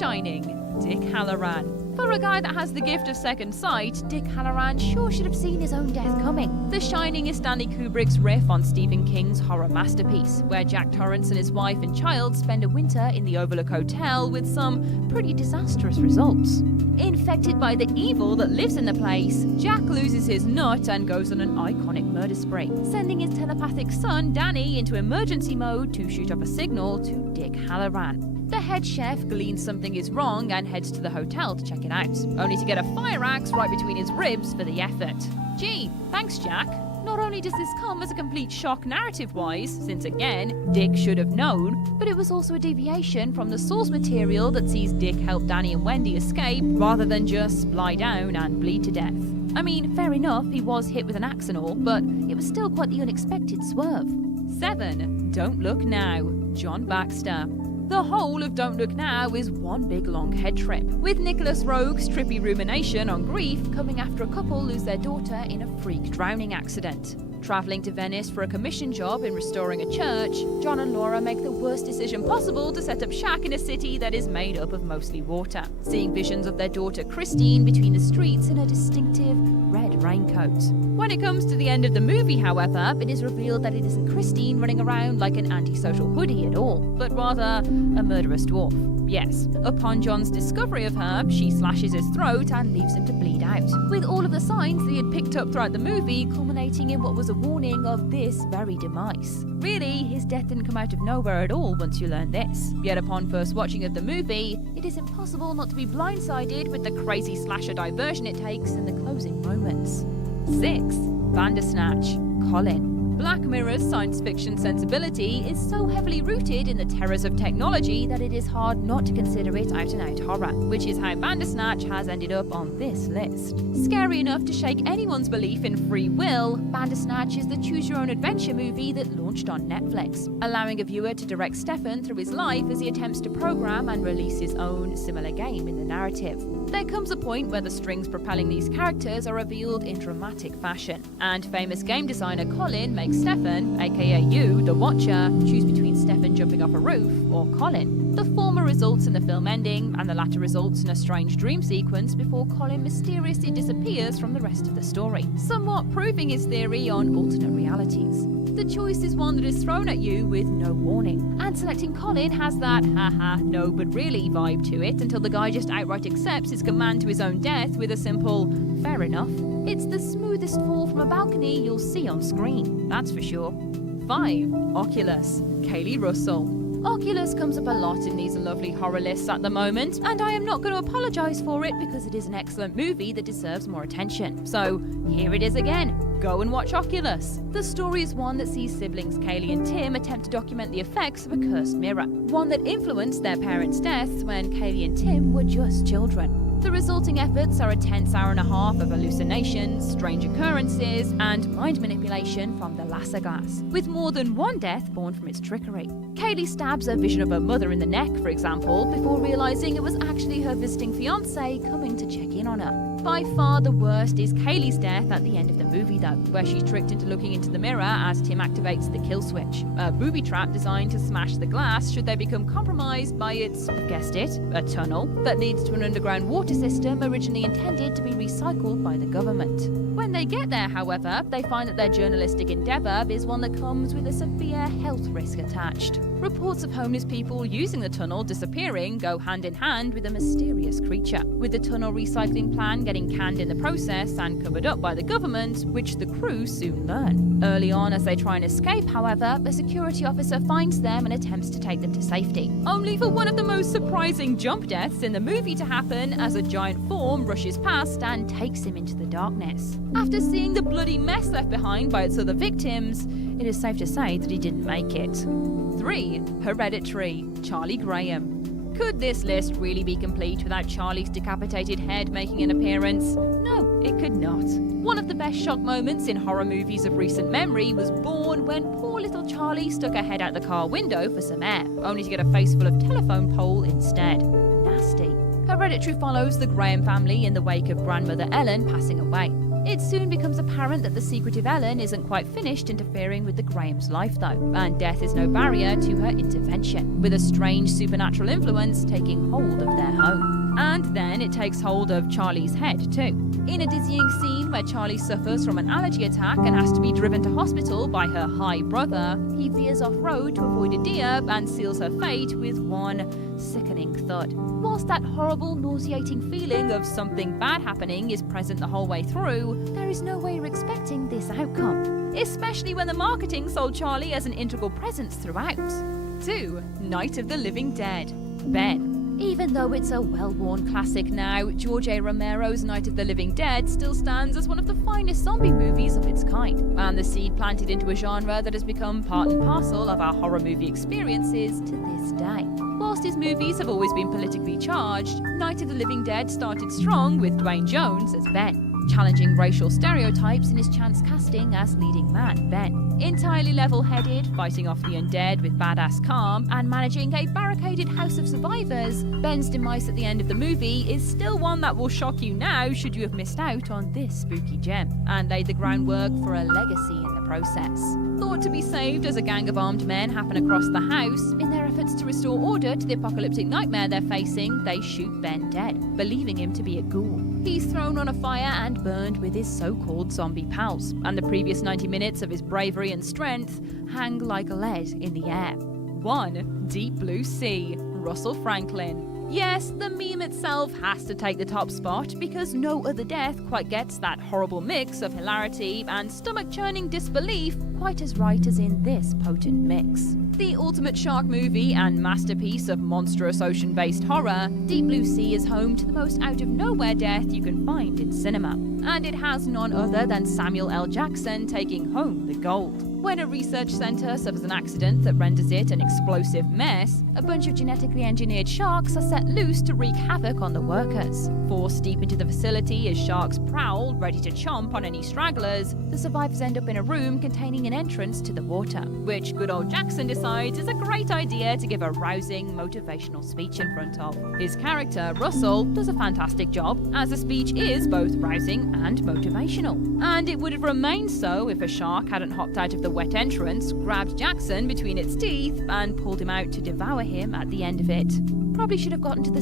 Shining, Dick Halloran. For a guy that has the gift of second sight, Dick Halloran sure should have seen his own death coming. The Shining is Stanley Kubrick's riff on Stephen King's horror masterpiece, where Jack Torrance and his wife and child spend a winter in the Overlook Hotel with some pretty disastrous results. Infected by the evil that lives in the place, Jack loses his nut and goes on an iconic murder spree, sending his telepathic son Danny into emergency mode to shoot off a signal to Dick Halloran. The head chef gleans something is wrong and heads to the hotel to check it out, only to get a fire axe right between his ribs for the effort. Gee, thanks Jack. Not only does this come as a complete shock narrative-wise, since again, Dick should have known, but it was also a deviation from the source material that sees Dick help Danny and Wendy escape rather than just lie down and bleed to death. I mean, fair enough, he was hit with an axe and all, but it was still quite the unexpected swerve. 7. Don't Look Now, John Baxter. The whole of Don't Look Now is one big long head trip, with Nicholas Roeg's trippy rumination on grief coming after a couple lose their daughter in a freak drowning accident. Travelling to Venice for a commission job in restoring a church, John and Laura make the worst decision possible to set up shack in a city that is made up of mostly water, seeing visions of their daughter Christine between the streets in a distinctive red raincoat. When it comes to the end of the movie, however, it is revealed that it isn't Christine running around like an antisocial hoodie at all, but rather a murderous dwarf. Yes, upon John's discovery of her, she slashes his throat and leaves him to bleed out, with all of the signs that he had picked up throughout the movie culminating in what was a warning of this very demise. Really, his death didn't come out of nowhere at all once you learn this. Yet upon first watching of the movie, it is impossible not to be blindsided with the crazy slasher diversion it takes in the closing moments. 6. Bandersnatch, Colin. Black Mirror's science fiction sensibility is so heavily rooted in the terrors of technology that it is hard not to consider it out-and-out horror, which is how Bandersnatch has ended up on this list. Scary enough to shake anyone's belief in free will, Bandersnatch is the choose-your-own-adventure movie that launched on Netflix, allowing a viewer to direct Stefan through his life as he attempts to program and release his own similar game in the narrative. There comes a point where the strings propelling these characters are revealed in dramatic fashion, and famous game designer Colin makes Stefan, aka you, the watcher, choose between Stefan jumping off a roof or Colin. The former results in the film ending, and the latter results in a strange dream sequence before Colin mysteriously disappears from the rest of the story, somewhat proving his theory on alternate realities. The choice is one that is thrown at you with no warning, and selecting Colin has that haha no but really vibe to it until the guy just outright accepts his command to his own death with a simple fair enough. It's the smoothest fall from a balcony you'll see on screen, that's for sure. 5. Oculus, Kaylee Russell. Oculus comes up a lot in these lovely horror lists at the moment, and I am not going to apologise for it because it is an excellent movie that deserves more attention. So here it is again. Go and watch Oculus. The story is one that sees siblings Kaylee and Tim attempt to document the effects of a cursed mirror, one that influenced their parents' deaths when Kaylee and Tim were just children. The resulting efforts are a tense hour and a half of hallucinations, strange occurrences, and mind manipulation from the Lasser glass, with more than one death born from its trickery. Kaylee stabs a vision of her mother in the neck, for example, before realising it was actually her visiting fiancé coming to check in on her. By far the worst is Kaylee's death at the end of the movie though, where she's tricked into looking into the mirror as Tim activates the kill switch, a booby trap designed to smash the glass should they become compromised by its, guessed it, a tunnel that leads to an underground water system originally intended to be recycled by the government. When they get there, however, they find that their journalistic endeavour is one that comes with a severe health risk attached. Reports of homeless people using the tunnel disappearing go hand in hand with a mysterious creature, with the tunnel recycling plan getting canned in the process and covered up by the government, which the crew soon learn. Early on, as they try and escape, however, a security officer finds them and attempts to take them to safety, only for one of the most surprising jump deaths in the movie to happen as a giant form rushes past and takes him into the darkness. After seeing the bloody mess left behind by its other victims, it is safe to say that he didn't make it. 3. Hereditary, Charlie Graham. Could this list really be complete without Charlie's decapitated head making an appearance? No, it could not. One of the best shock moments in horror movies of recent memory was born when poor little Charlie stuck her head out the car window for some air, only to get a face full of telephone pole instead. Nasty. Hereditary follows the Graham family in the wake of grandmother Ellen passing away. It soon becomes apparent that the secretive Ellen isn't quite finished interfering with the Graham's life though, and death is no barrier to her intervention, with a strange supernatural influence taking hold of their home. And then it takes hold of Charlie's head too. In a dizzying scene where Charlie suffers from an allergy attack and has to be driven to hospital by her high brother, he veers off-road to avoid a deer and seals her fate with one sickening thud. Whilst that horrible, nauseating feeling of something bad happening is present the whole way through, there is no way you're expecting this outcome, especially when the marketing sold Charlie as an integral presence throughout. 2. Night of the Living Dead. Ben. Even though it's a well-worn classic now, George A. Romero's Night of the Living Dead still stands as one of the finest zombie movies of its kind, and the seed planted into a genre that has become part and parcel of our horror movie experiences to this day. Whilst his movies have always been politically charged, Night of the Living Dead started strong with Dwayne Jones as Ben, challenging racial stereotypes in his chance casting as leading man Ben. Entirely level-headed, fighting off the undead with badass calm, and managing a barricaded house of survivors, Ben's demise at the end of the movie is still one that will shock you now should you have missed out on this spooky gem, and laid the groundwork for a legacy in the process. Thought to be saved as a gang of armed men happen across the house, in their efforts to restore order to the apocalyptic nightmare they're facing, they shoot Ben dead, believing him to be a ghoul. He's thrown on a fire and burned with his so-called zombie pals, and the previous 90 minutes of his bravery and strength hang like lead in the air. 1. Deep Blue Sea. Russell Franklin. Yes, the meme itself has to take the top spot because no other death quite gets that horrible mix of hilarity and stomach-churning disbelief quite as right as in this potent mix. The ultimate shark movie and masterpiece of monstrous ocean-based horror, Deep Blue Sea is home to the most out-of-nowhere death you can find in cinema. And it has none other than Samuel L. Jackson taking home the gold. When a research center suffers an accident that renders it an explosive mess, a bunch of genetically engineered sharks are set loose to wreak havoc on the workers. Forced deep into the facility as sharks prowl, ready to chomp on any stragglers, the survivors end up in a room containing an entrance to the water, which good old Jackson decides is a great idea to give a rousing, motivational speech in front of. His character, Russell, does a fantastic job, as the speech is both rousing and motivational. And it would have remained so if a shark hadn't hopped out of the wet entrance, grabbed Jackson between its teeth, and pulled him out to devour him at the end of it. Probably should have gotten to the